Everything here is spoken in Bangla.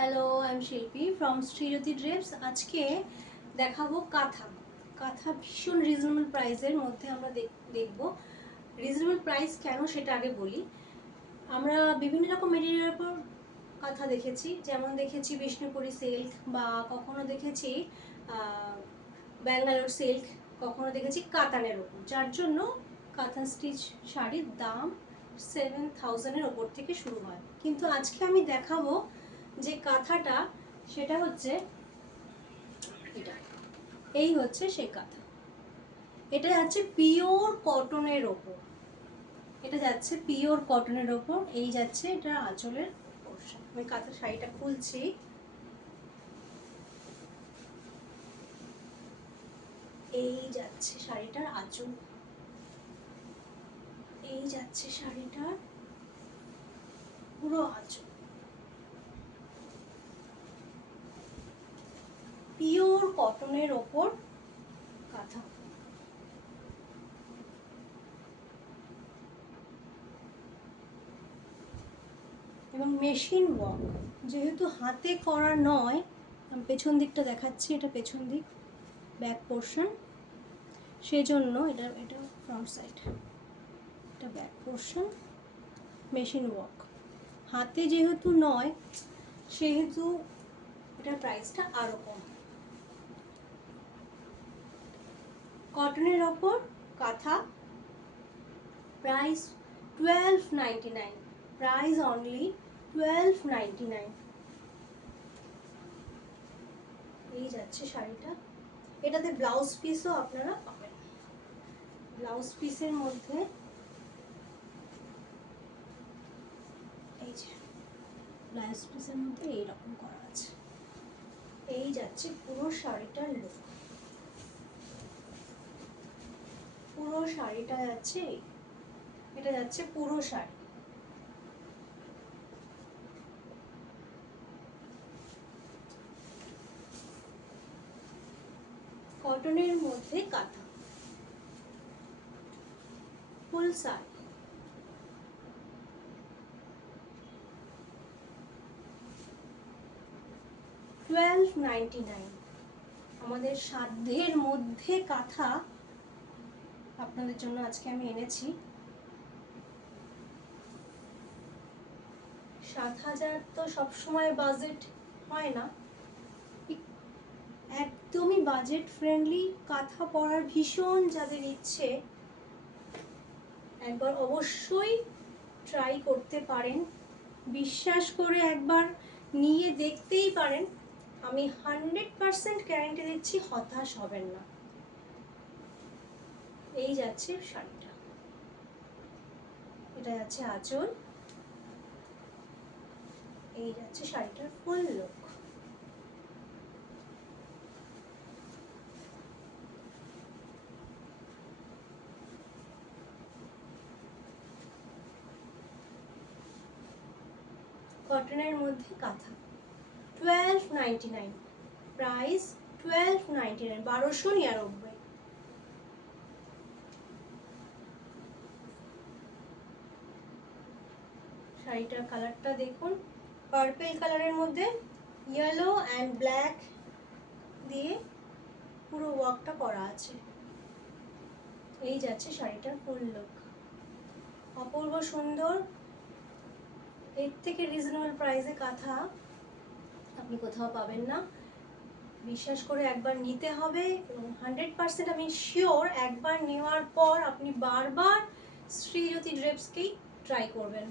হ্যালো, আই এম শিল্পী ফ্রম শ্রীজ্যোতি ড্রেপস। আজকে দেখাবো কাঁথা। কাঁথা ভীষণ রিজনেবল প্রাইসের মধ্যে আমরা দেখব। রিজনেবল প্রাইস কেন সেটা আগে বলি। আমরা বিভিন্ন রকম মেটেরিয়ালের উপর কাঁথা দেখেছি, যেমন দেখেছি বিষ্ণুপুরি সিল্ক, বা কখনো দেখেছি ব্যাঙ্গালোর সিল্ক, কখনো দেখেছি কাতানের ওপর, যার জন্য কাতান স্টিচ শাড়ির দাম 7,000-এর ওপর থেকে শুরু হয়। কিন্তু আজকে আমি দেখাবো যে কাঁথাটা, সেটা হচ্ছে এটা। এই হচ্ছে সেই কাঁথা। এটা যাচ্ছে পিওর কটনের ওপর, এটা যাচ্ছে পিওর কটনের ওপর। এই যাচ্ছে এটা আঁচলের পোরশন। আমি কাঁথা শাড়িটা খুলছি। এই যাচ্ছে শাড়িটার আঁচল, এই যাচ্ছে শাড়িটার পুরো আঁচল। পিওর কটনের ওপর কাঁথা। এবং মেশিন ওয়ার্ক, যেহেতু হাতে করা নয়। আমি পেছন দিকটা দেখাচ্ছি, এটা পেছন দিক, ব্যাক পোর্শন, সেজন্য এটা ফ্রন্ট সাইড, এটা ব্যাক পোর্শন। মেশিন ওয়ার্ক, হাতে যেহেতু নয় সেহেতু এটার প্রাইসটা আরও কম। কটনের ওপর কাঁথা, প্রাইস 1299, প্রাইস অনলি 1299। এই যাচ্ছে শাড়িটা। এটাতে ব্লাউজ পিসও আপনারা পাবেন। ব্লাউজ পিসের মধ্যে এই যে ব্লাউজ পিসের মধ্যে এইরকম করা আছে। এই যাচ্ছে পুরো শাড়িটার লুক। পুরো শাড়িটা যাচ্ছে, এটা যাচ্ছে পুরো শাড়ি। কটনের মধ্যে কাঁথা, ফুল শাড়ি। $1299। আমাদের সাধ্যের মধ্যে কাঁথা আপনাদের জন্য আজকে আমি এনেছি। 7,000 তো সবসময় বাজেট হয় না, একদমই বাজেট ফ্রেন্ডলি কাঁথা পরার ভীষণ যাদের ইচ্ছে, একবার অবশ্যই ট্রাই করতে পারেন। বিশ্বাস করে একবার নিয়ে দেখতেই পারেন। আমি 100% গ্যারান্টি দিচ্ছি, হতাশ হবেন না। এই যাচ্ছে শাড়িটা, এটা যাচ্ছে আঁচল, এই যাচ্ছে শাড়িটার ফুল লুক। কটনের মধ্যে কাঁথা, 1299, প্রাইস 1299, 1299। শাড়িটার কালারটা দেখুন, পার্পল কালারের মধ্যে ইয়েলো অ্যান্ড ব্ল্যাক দিয়ে পুরো ওয়ার্কটা করা আছে। এই যাচ্ছে শাড়িটার ফুল লুক, অপূর্ব সুন্দর। এর থেকে রিজনেবল প্রাইসে কাঁথা আপনি কোথাও পাবেন না। বিশ্বাস করে একবার নিতে হবে, এবং 100% আমি শিওর একবার নেওয়ার পর আপনি বারবার শ্রীজ্যোতি ড্রেপসকেই ট্রাই করবেন।